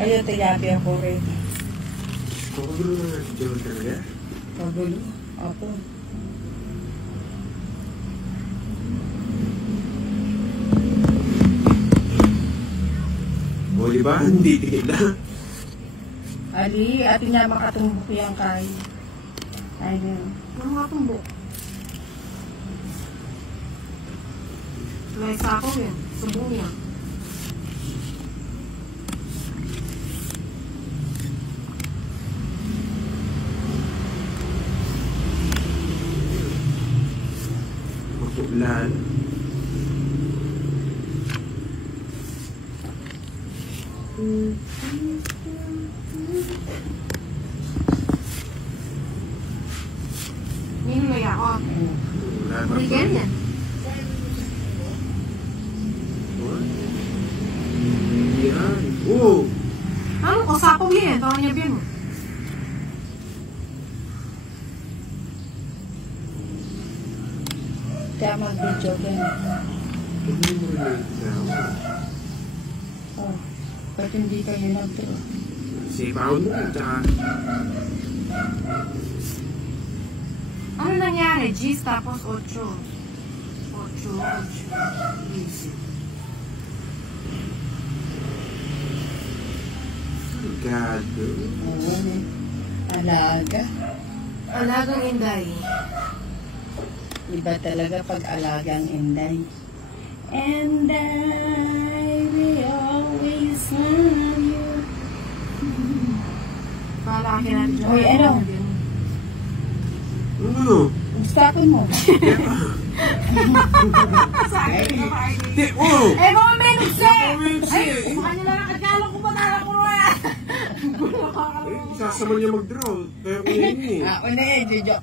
Ayaw, tiyapi ako rin. Kagulo na nga si John talaga. Kagulo. Ako. O, diba? Hindi tigil na. Ali, atin niya makatumbok yung kay. Ayun. Ano nga tumbok? May sako yan. Subong yan. Mapulan. Ninuloy ako. Wala na Hindi pa. ganyan. Yan. Oo. Ano? O sako yan. Tawag niya biyan mo. Kaya mag-video game. Hindi mo rin na. Oh. Ba't hindi kayo nag-draw? Sipaon mo. Tsaka. Ano nangyari? G's tapos 8. 8. Easy. Gado. Oo. Alaga. Alagang Inday. Iba talaga pag alagang inday. And I will always love you. Palaki natin dyan. Uy, ano? Ano? Gustapin mo. Hindi, oo. Eh, mga menugse! Menugse. Ay, mukha niya lang. Akala ko ba nalako mo yan? Sasamal niya mag-draw. Kaya ko yan eh. Ako na eh, Jojo.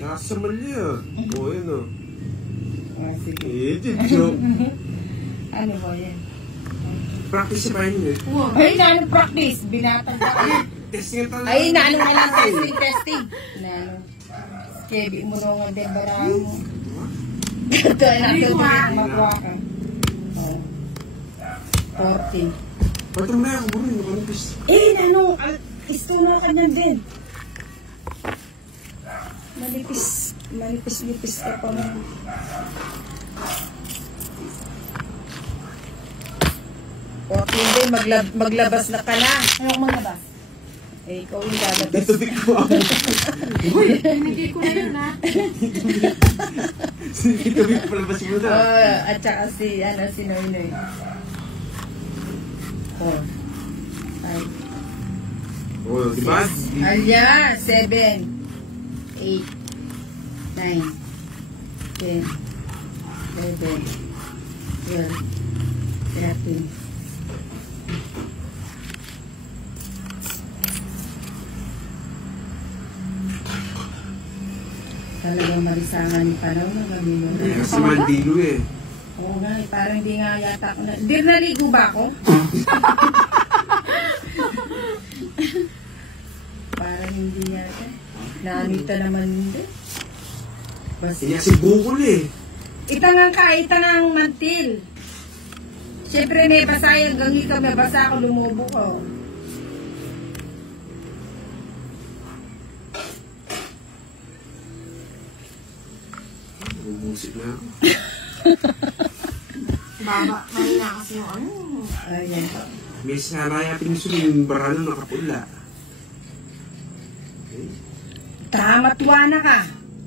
Sasamal niya. Oo, yun o. Sige. Jojo. Ano ba yan? Practice pa yun eh. Wow. Ay, naano practice? Binatang ka. Test nga talaga. Ay, naano nga lang testing. Naano. Kebi mo nung din barang mo. Ito ay natin makuha ka. Oh. 40. Patong na ako mo rin. Makanipis. Eh, naano. Isto na ka na din. Malipis-lipis ka pa mo. Hindi, maglabas na ka na. Anong maglabas? Eh, ikaw yung lalabas. Dito ko ako. Uy, binigay ko na yun ha. Dito ko palabas mo na. At saka si Noynoy. Oh. Ay. Oo, diba? Alya, 7, 8, 9, 10, 11, 12, 13. Talagang marisangan ni Panaw na kami mo. Kasi Mandilo eh. Oo nga, parang hindi nga yata ako na... Hindi, naligo ba ako? Parang hindi yata. Naanita naman hindi. Basta. Kaya si Bukol eh. Itangang ka, itangang mantil. Siyempre may basa yung gangi ka, may basa ako, lumubo ko. Bubusik na ako. Baba, mahina kasi yung ano. Ayan. May saraya pinsul yung barano nakapula. Okay. Tama, tuwa na ka.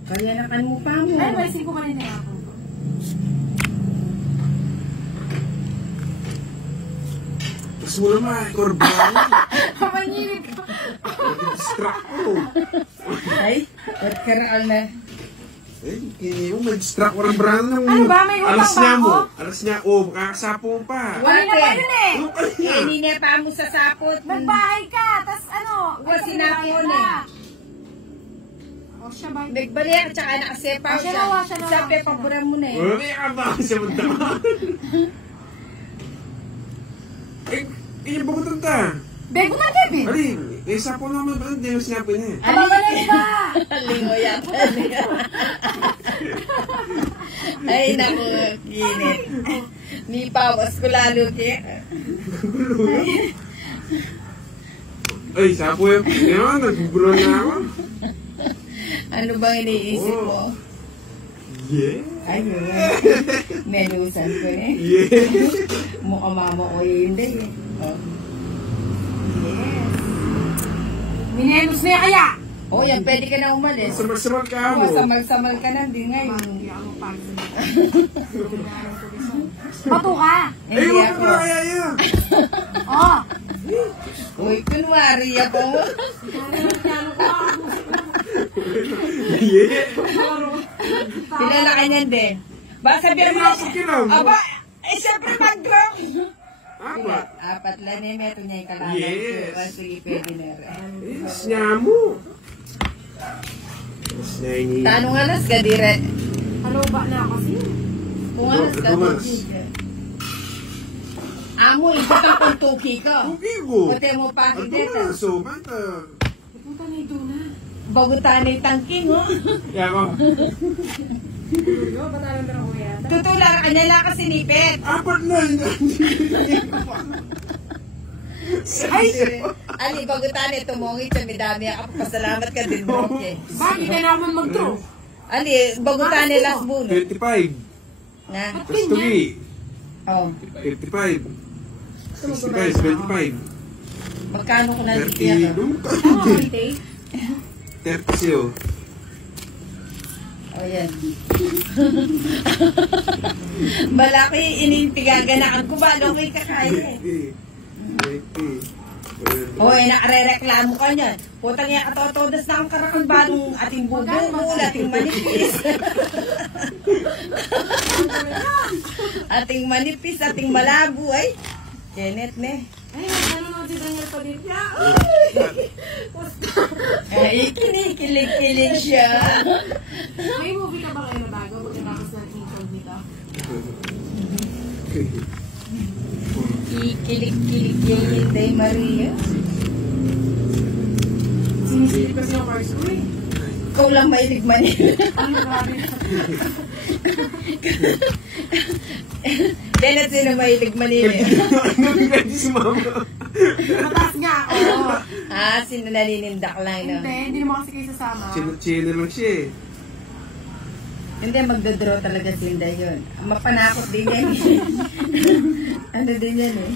Kaya nakan mo pa mo. Ay, may 5 kanina ako. Tapos mo naman, korbano. Kamanyinig ka. Distract ko. Ay, ba't karaan na? Eh, kini yung mag-distract ko ng barano ng... Ano ba? May utang alas ba niya ako? mo. Alas niya, oh, makakasapo mo pa. Wala na ba yun eh? Ano ka niya? Eh, hindi pa mo sa sapot. Magbahay ka, tas ano? Huwag ay, sinapon na. eh. O siya ba? Nagbalik at saka nakasepaw Siya siya. nawa, siya nawa. Sabi, paboran mo na eh. Wala ka ba siya magdama? Eh, kanya ba ko tanda? Bego na, David. Ali, eh, sapo naman ba? Hindi mo sinabi niya eh. Ano ba na ba? Lingo yata. Ay, naku, kinit. Ni pawas ko lalo kaya. Ay, sapo yung yan, nagugulo na ako. Ano bang iniisip mo? Yeah. Ayun. Menusan ko eh. Yeah. Mukhang mama ko yun din eh. Oh. Yes. Minenus na yan kaya. Oh, yan, pwede ka na umalis. Samal-samal ka mo. Oh, samal-samal ka na, di ngayon. Hindi ako pagod. Bato ka. Ay, Hindi wag ako. mo na kaya yan. Oh. Uy, kunwari ako. Yeah. Kilala ka niyan din. Baka sabihin mo na Masok yun lang. Aba, eh syempre mag-girl. Apat. Apat lang eh, meron niya yung kalaban. Yes. Sige, pwede na rin. Yes, niya mo. Yes, na ini. Tanong alas ka, dire. Ano ba na kasi? Kung alas ka, Dumas. di. Amo, ito ka kung tuki ka. Tukigo. Pati mo pa, Ano hindi na? So, bata. Punta na ito na. bagutan ni tangking, oh. Kaya ko. No, batalan na ako yata. Tutular ka nila kasi nipit. Apat na. Ay, ali, bagutan ni tumungit sa midami. Ako, pasalamat ka din, okay. Bakit ka na naman mag-draw? Ali, bagutan ni Las Buno. 25. Na? Plus 3. Oh. 55. 65, 25. Magkano ko na 30. nitiya ka? Ano ang take? 30 siyo. Oh, yan. Malaki inintigaganaan ko ba? Ano ko'y kakaya eh. 80. Oh, eh, nakarereklamo ka niyan. Putang yan, katotodas na ang karakang banong ating bubungol, ating manipis. Ating manipis, ating malabo, ay. Kenneth, ne. Ay, ano naman si Daniel Padilla? Ay, kinikilig-kilig siya. May movie ka ba kayo na bago pagkatapos ng incognito? Kikilig-kilig yung Hinday Maria. Sinisilip kasi yung parts ko eh. Ikaw lang mailig Manila. Ang grabe. Kenneth, sino mailig Manila? Ano pinag si mama? Mataas nga ako. Ah, sino naninindak lang, no? Hindi naman kasi kayo sasama. Chino lang siya eh. Hindi, magdodraw talaga si Hinday yun. Mapanakot din yan. Ano din yan eh.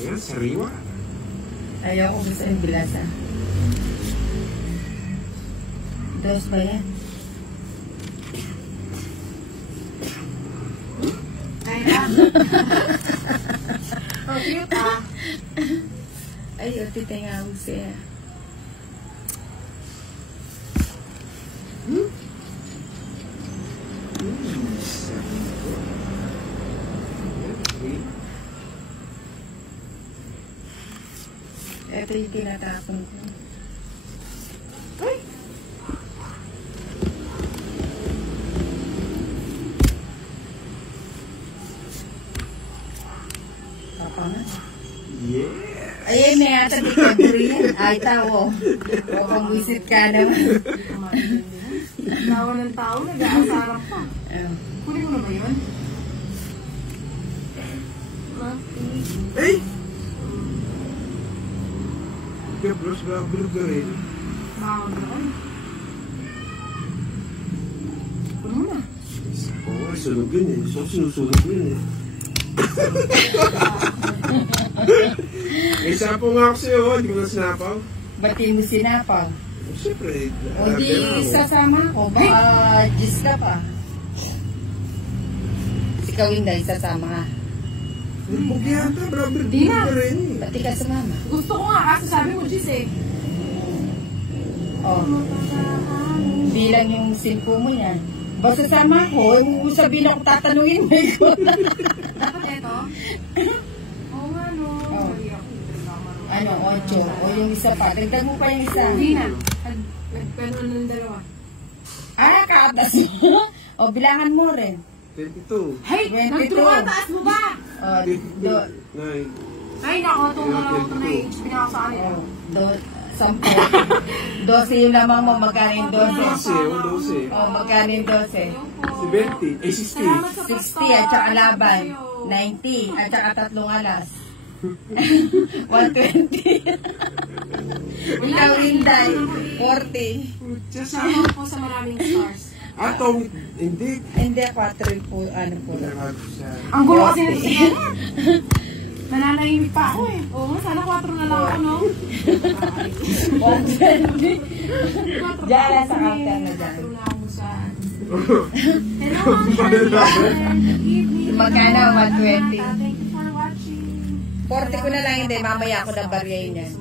Ayan, sariwa. Ayaw ko gusto yung bilasa. Dos ba yan? Ay, ah. Oh, cute ah. Ay, o titengawag siya. Ito yung tinatapon ko. Ay! Papa nga. Yeah. Ayun na yata di ka yan. Ay, tao. O, pag-visit ka naman. Tawa ng tao, nag-aasarap pa. Kunin mo na ba yun? Ay! Kaya bros, bilog ka rin. Bawag na ko. Kunin mo na. Oo, sunog yun eh. So, sinusunog yun eh. May sapo nga ako sa'yo, hindi mo na sinapaw. Ba't mo sinapaw? Siyempre. O di sasama ko. Baka gis ka pa. Ikaw hindi, sasama ka. Huwag yata, bro. Di na. Bilog ka rin. Ba't di ka sumama? Gusto ko nga, kasi sabi mo, Gis eh. O, bilang yung silpo mo yan. Basta sama ko, sabihin ako tatanungin mo ko. Dapat ito? Oo nga no. Oh. Mali ako. Ano, 8. O yung isa pa. Dagdag mo pa yung isa. Hindi na. Nagpano ng dalawa. Ah, katas mo. O, bilangan mo rin. 22. Hey! 22. Nagtruan, taas mo ba? O, do, 9. Ay, nako, itong na age pinaka sa kanila. o, do, 10. 12 yung lamang mo, magkano yung 12? 12. O, magkano yung 12? Ayun po. 70. Eh, 60. Salamat sa 60 at saka laban. 90. At saka 3 alas. 120. Ikaw, Inday. 40. Salamat po sa maraming stars. Atong, hindi. Hindi, 4 po. Ano po. Ang gulo kasi nito sa kanya. Nananahimik pa ako eh. Oo, sana 4 na lang ako, no? 120. Diyan lang sa counter na dyan. 4 na ako sa... Hello, Good evening. Magkano? 120. Thank you for watching. 40 ko na lang, hindi. Mamaya ako na baryain yan.